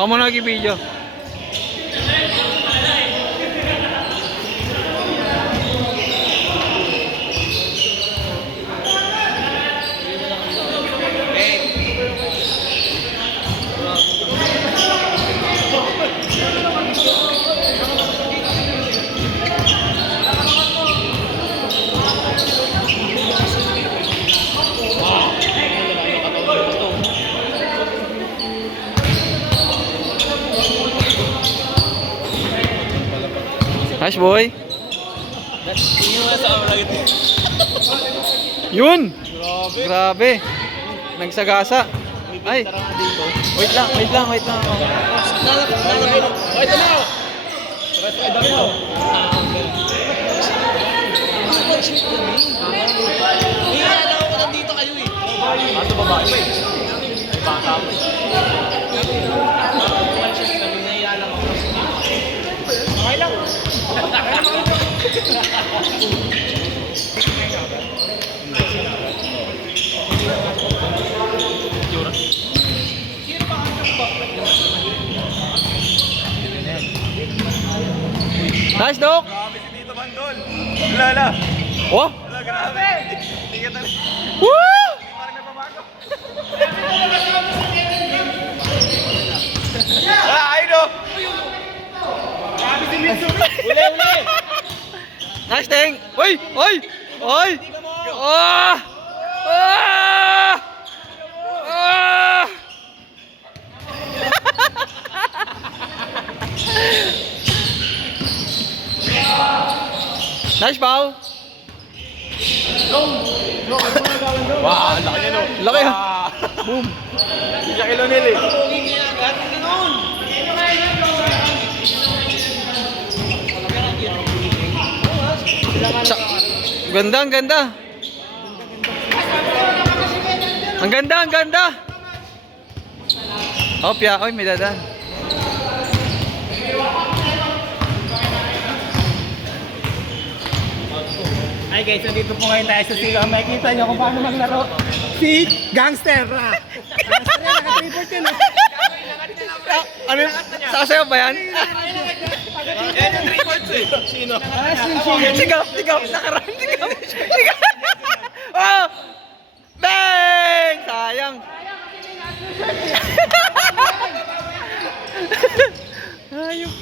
Ako mo nag-video. Nice boy. Yun. Grabe. Nagsagasa. Ay. Wait lang. Nice, Dok. Grabe si Tito Bandol. Wala. Oh. Wala, grabe. Hindi ka talaga. Woo! Parang nababago. Ay, no. Grabe si Mitsu. Uli. Nice, Teng. Oy. Ah! Nice, Pao. Wow, laki niya, no? Laki, ha? Boom. Hindi siya kilonil, eh. Ganda. Ang ganda. Opya, oy, may dadan. Hi guys, nandito po ngayon tayo sa Siga. Makikita nyo kung paano maglaro si Gangster. Gangster yan, naka-3-port yun. Ano? Sasayaw ba yan? Yan yung 3 points, eh. Sino? Sigaw. Nakaraan, sigaw. Oh! Bang! Sayang. Ayok.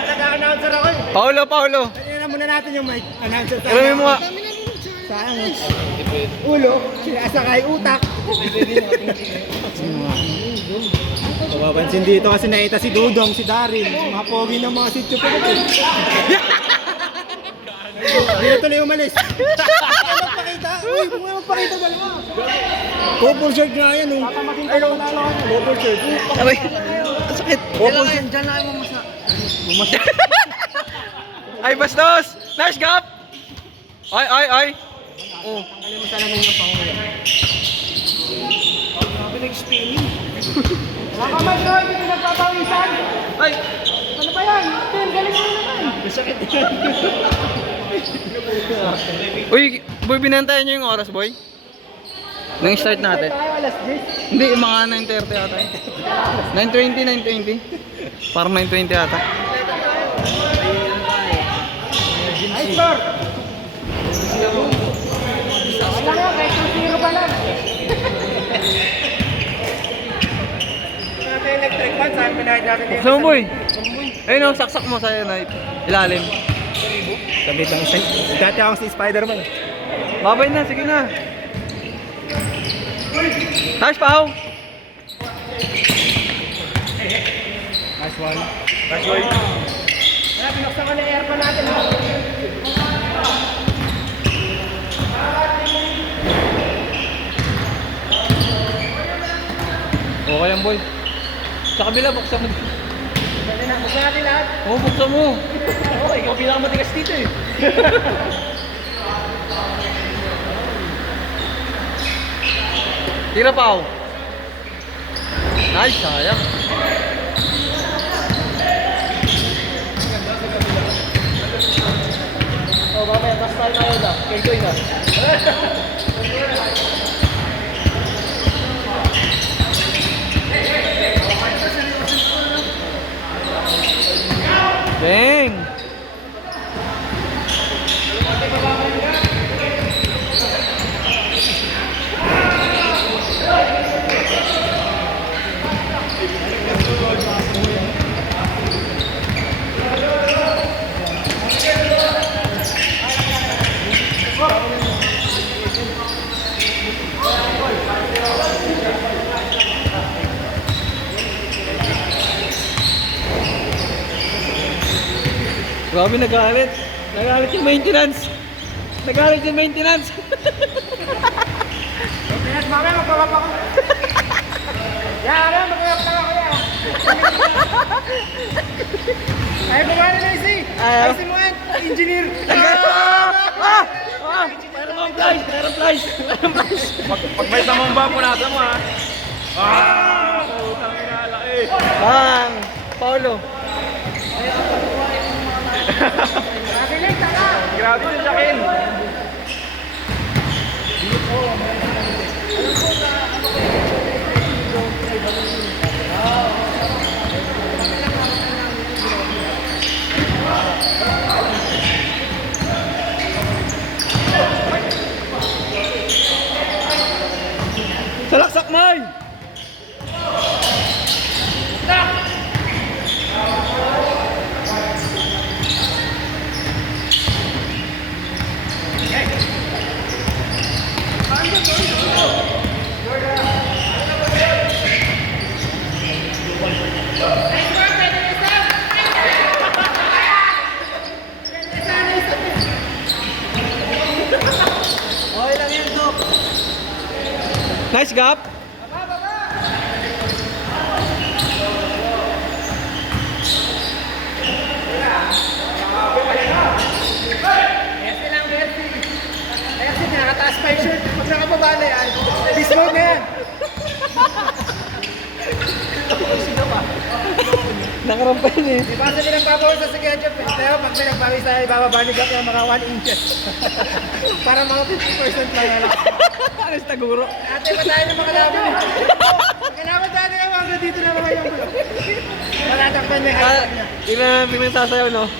Nag-announcer ako. Paulo. Kanina muna natin yung mic. Announcer tayo. Alam mo mga... Sayang. Ulo, sinasakay utak. Papapansin dito kasi nakita si Dudong, si Darin, mga pogi ng mga sityo pa ito. Hindi na tuloy umalis. Magpakita. Uy, kung nga magpakita dalawa. Couple shirt nga yan. Papamakin ka lang lalo. Couple shirt. Aray, ang sakit. Couple shirt. Diyan lang mo masa. Ay, bastos! Nice gap! Ay! Oh. Tanggalin mo sana muna pa ulo. Grabe nag-spinning. Nakamat ko, hindi nagpapawisan. Ay! Ano ba yan? Tim, galing mo naman. Masakit yan. Uy, boy, binantayan niyo yung oras, boy? Nang start natin. Tayo alas 10. Hindi, mga 9:30 ata. 9:20. Parang 9:20 ata. Ay, sir. Wala nga, kahit 2-0 pa lang. Natin electric fan, saan pinahid natin dito? Gusto mo, boy? Ayun o, saksak mo sa'yo na ilalim. Sabit lang isa. Dati akong si Spider-Man. Babay na, sige na. Nice, Pao! Nice one. Nice boy. Kaya binuksan ko na yung aircon natin. Okay yan, boy. Sa kabila, buksan mo. Buksan natin lahat. Oo, buksan mo. Oo, ikaw pinakamatigas dito eh. Tira, Pao. Nice, sayang. Oh, mamaya, tas tayo na yun ah. Enjoy na. Grabe, nagalit. Nagalit yung maintenance. Nagalit yung maintenance. Pinas, mamaya magpapap ako. Yan, magpapap lang ako yan. Ay, bumali na isi. Ayaw. Ay, si Muan, engineer. Meron flies. Meron flies. Meron flies. Pag may tamang ba, punata mo ha. Putang inala eh. Bang! Paulo. Grabe yung sakin. Salaksak, May! Nice gap. Mercy lang, Mercy. Ay, kasi nakataas pa yung shirt. Pag nakababa na yan, beast mode na yan. Nakarampay niya eh. Di ba kasi pinagpapawal sa Sigedjop? Pero pag pinagpawis tayo, ibababa ni Gap yung mga 1 inches. Para mga 50% lang yan. Alis taguro. Ate, pa tayo ng mga laban eh. Kailangan dati yung mga dito na mga yung malatakpan niya. Di ba sasayaw, no?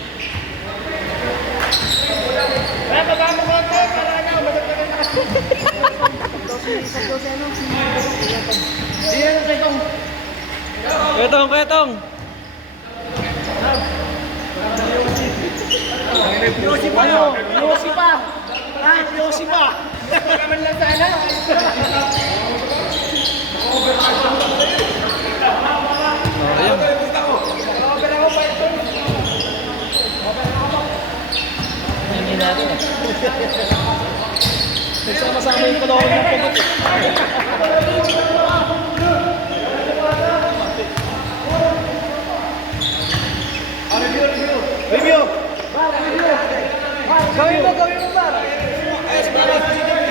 Kaya baba mo konti, para na, madagdagan na kasi. Hindi yan ang sekong. Kwetong. Yosi pa no? Yosi pa! Ha? Yosi pa! Naman lang sana. Ayun. Over ako pa ito. Hindi natin eh. Nagsama-sama yung panahon ng pagod. Review! Gawin mo ba?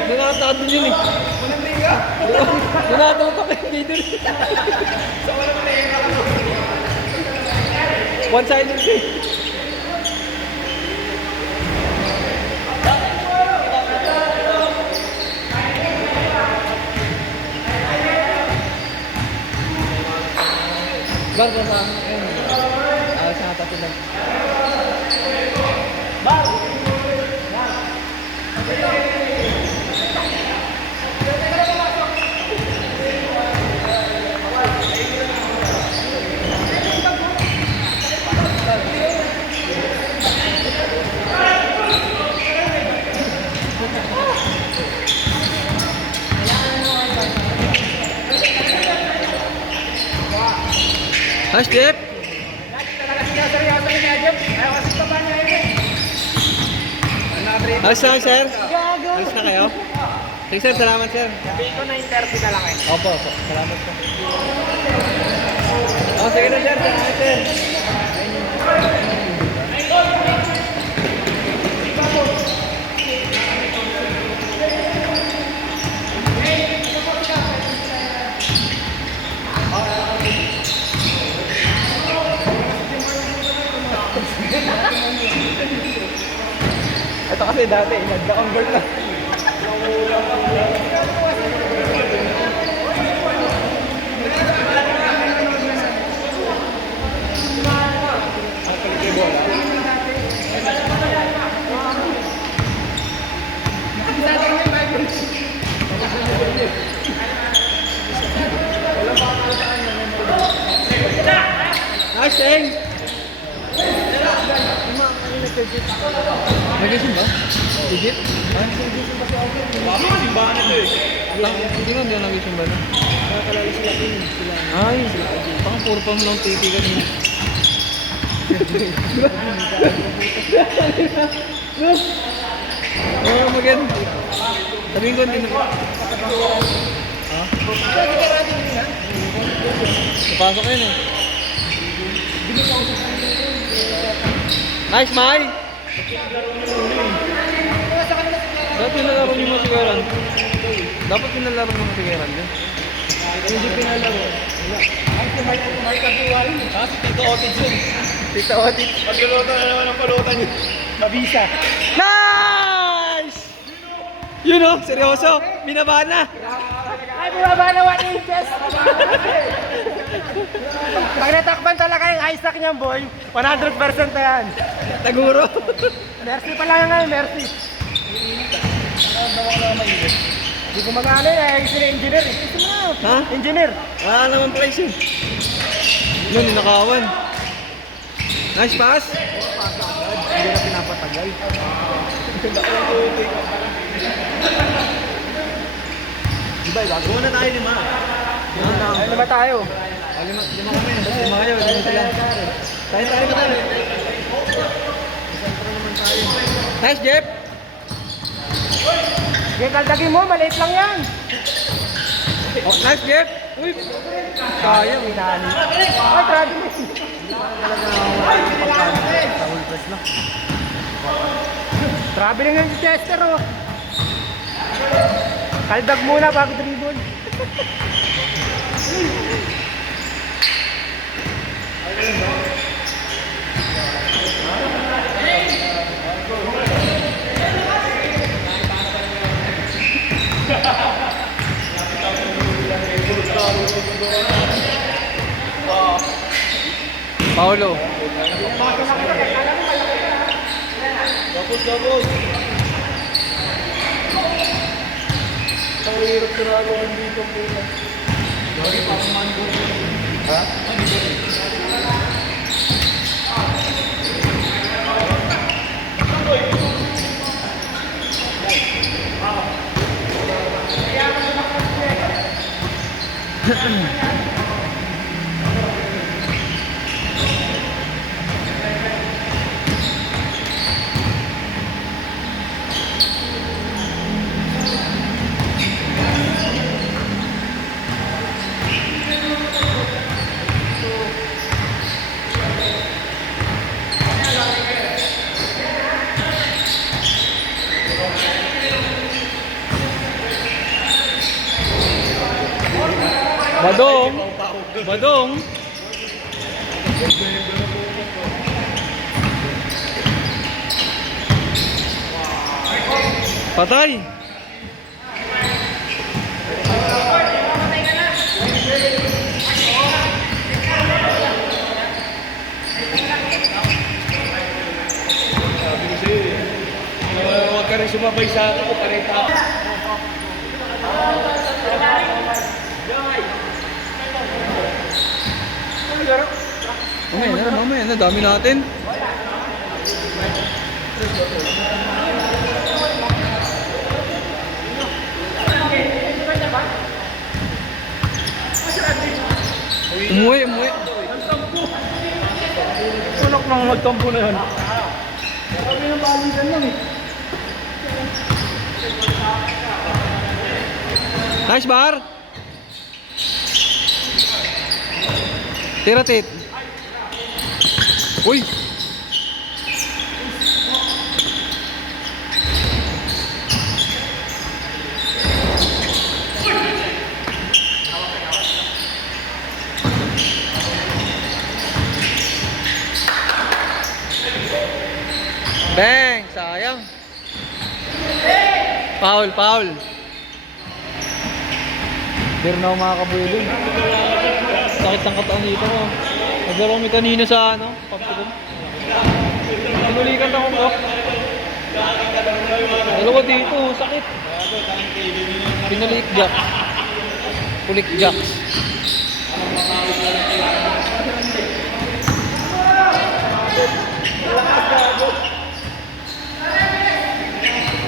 Dinataad din yun eh. Dinataad pa kayo dito. One-sided eh. Bar, sa ayun. Sa tatulan. Hi, Step! Talaga siya seryoso ni Gajep. Ayaw kasi pa ba niya yun eh. Alis na, sir? Alis na kayo? Sige, sir. Salamat, sir. Sabihin ko na 9:30 na lang eh. Opo. Salamat, sir. Sige na, sir. Salamat, sir. Ito kasi dati, nagka-convert na. Nice thing! Nag-isim ba? Legit? Mama ka simbahan ito eh. Hindi nga, hindi nga nag-isim ba? Nakakalala sila. Sila. Ay, parang puro pa mo lang titi kanina. Oo, maganda. Sabihin ko, hindi na. Napasok yun eh. Nice, Mai! Dapat pinalaro niyo mga sigaran. Dapat pinalaro mga sigaran din. Hindi pinalaro. Ay, si Mike Agual. Ha? Si Tito Otis yun. Tito Otis. Pagluto na naman ang palutan niyo. Mabisa. Nice! Yun o, seryoso. Binaba na. Ay, bumaba na 1 inches. Pag natakpan talaga yung Isaac niyan, boy, 100% na yan. Taguro. Mercy pa lang ngayon, Mercy. Hindi ko mag-ano eh, sila engineer eh. Ha? Engineer. Ah, naman pala yun. Yun, ninakawan. Nice pass. Hindi na pinapatagal. Diba, gagawa na tayo lima. Ay, naman tayo. Lima kami. Lima kayo. Lima sila. Tayo ba tayo? Nice, Jeff. Sige, kaldagin mo, maliit lang yan. Oh, nice, Jeff. Uy. Sayang, inali. Ay, grabe mo. Traveling nga si Chester, oh. Kaldag muna bago dribble. Paulo. Tapos. Ang hirap ginagawa dito po. Lagi pa kuman ko. Ha? Badong. Badong. Patay. Huwag ka rin sumabay sa akin. Kareta. Mamaya na, dami natin. Umuwi. Tulok nang magtampo na yan. Sabi ng balikan lang eh. Nice bar. Tira-tit. Uy. Bang! Sayang. Foul. Pero na ako makakabuelon. Sakit ang katawan dito ko. Naglaro kami kanina sa pagpudon. Pinulikan ako ko. Dalawa dito, sakit. Pinulik jack. Pulik jacks.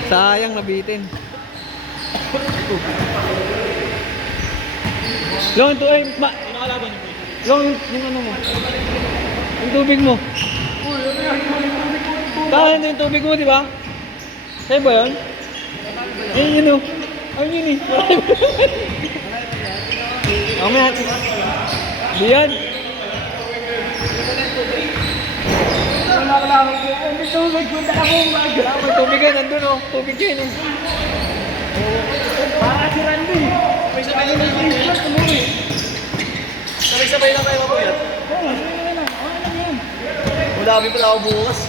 Sayang nabitin. Long ito ay Long yung ano mo. Yung tubig mo. Tahan yung tubig mo, di ba? Sa'yo ba yun? Ayun yun o. Ayun yun eh. Ako may hati. Di yan. Hindi tubig, punta ka mo umaga. May tubig yan, nandun o. Tubig yan eh. Para si Randy. Sabay-sabay na yung Christmas, tumuwi. Sabay-sabay na kayo mabuyat. Oo, sabay na lang. Okay lang yan. Wala kami pala ako bukas.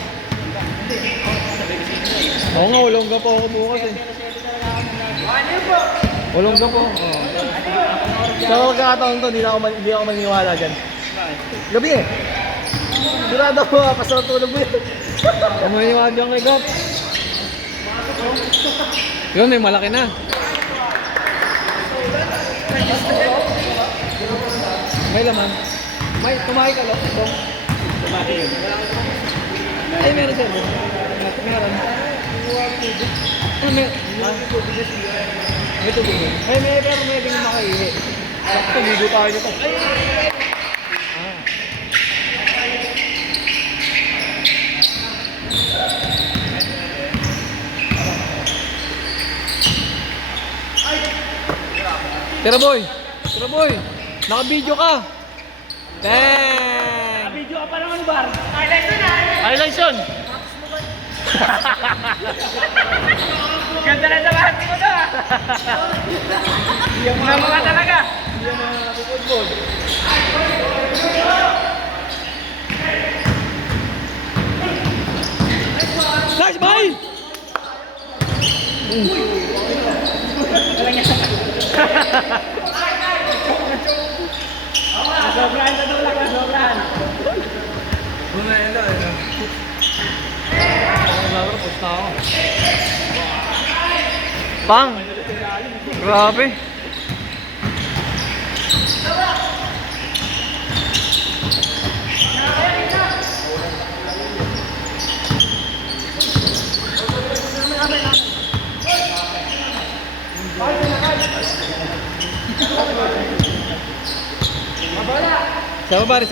Oo nga, walang pa ako bukas eh. Walang pa. Oo. Sa pagkakataon to, hindi ako maniniwala dyan. Gabi eh. Durado mo, pasarap tulog mo yun. Kamaniwag yung kay Gap. Yun, may malaki na. May laman. May, kumain ka lang. Ay, meron sir. Meron. May tubig yun. Pero may din makaihi. Sakto, ligo tayo nito. Tira boy! Tira boy! Naka-video ka! Dang! Video ka pa naman, Bar. Highlights yun! Ganda na sa bahati ko na! Nama ka talaga! Hindi yung mga nakupudbog. Nice boy! Sobrahan na tulak na sobrahan. Pang! Grabe!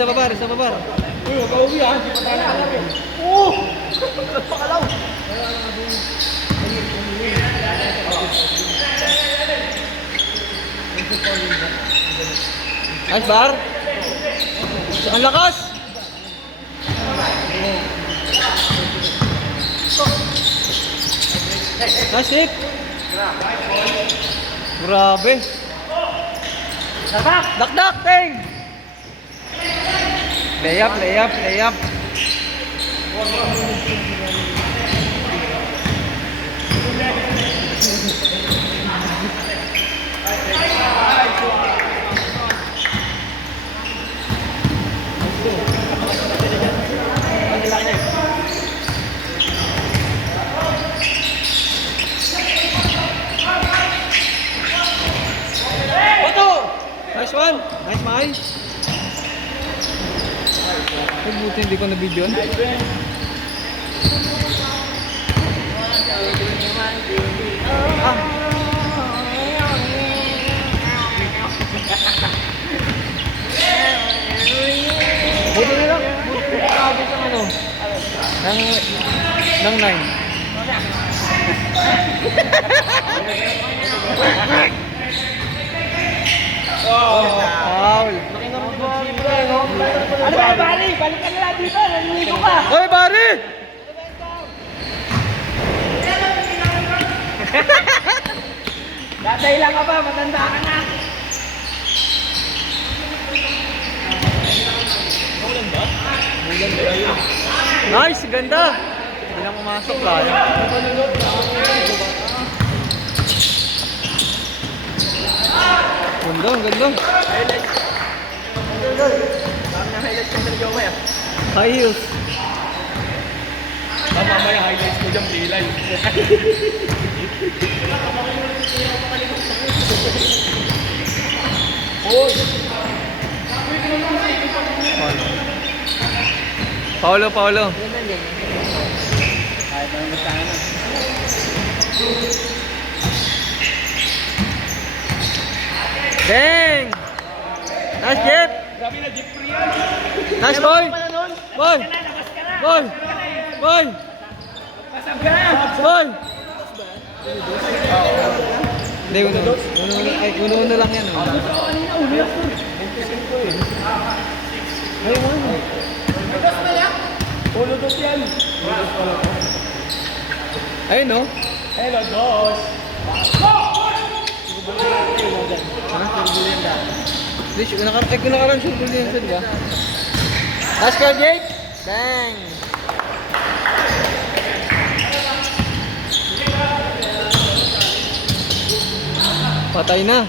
Sa babar. Uy, huwag ka uwi ha. Hindi pa tayo nakalap eh. Oo! Pakalaw! Nice bar! Ang lakas! Nice hit! Grabe! Sabak! Dakdak! Ting! Layup! Nice one! Nice, Mai! Ay, buti hindi ko na-video. Buti na lang. Buti na lang ng ano. Ng 9. Foul. Ano ba, Bari? Balik ka na lang dito. Naliligo ka. Hoy, Bari! Datay lang ka pa. Matanda ka na. Nice, ganda. Hindi na pumasok tayo. Ganda. Highlights. Dami ng highlights ng Sergio May. High heels. Mamaya highlights ko dyan, pilay. Hoy! Paulo. Kahit naman masana na. Dang! Nice, Jeff! Grabe na, Jeep Free yan. Nice, boy! Pala nun? Boy! Boy! Boy! Boy! Hindi, uno lang yan. Ulo dos yan. Ayun, no? Hello, dos. Hindi, kung nakaroon siya din sa diba? Oscar Jake! Bang! Patay na.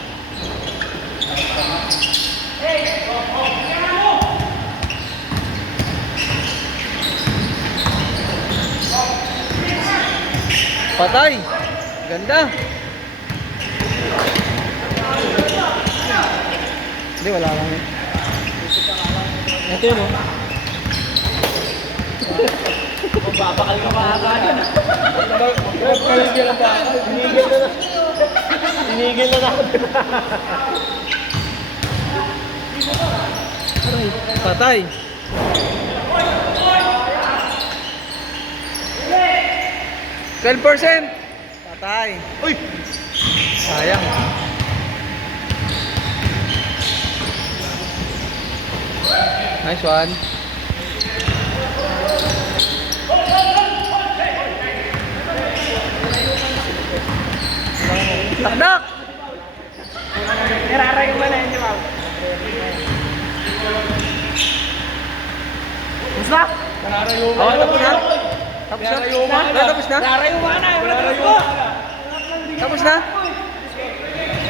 Patay. Ganda. Hindi, wala lang yun. Ito yun, oh. Babakal ka pa ata yan. Tinigil na na. Patay. %. Patay. Uy! Sayang. Nice one. Takdak! Nararay mo na yun, Jamal. Basta? Nararay mo Oh, tapos na? Tapos na? Tapos na? Nararay mo na. Nararay mo na. Tapos na?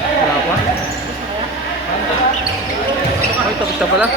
Wala pa? Ay, tapos na pala.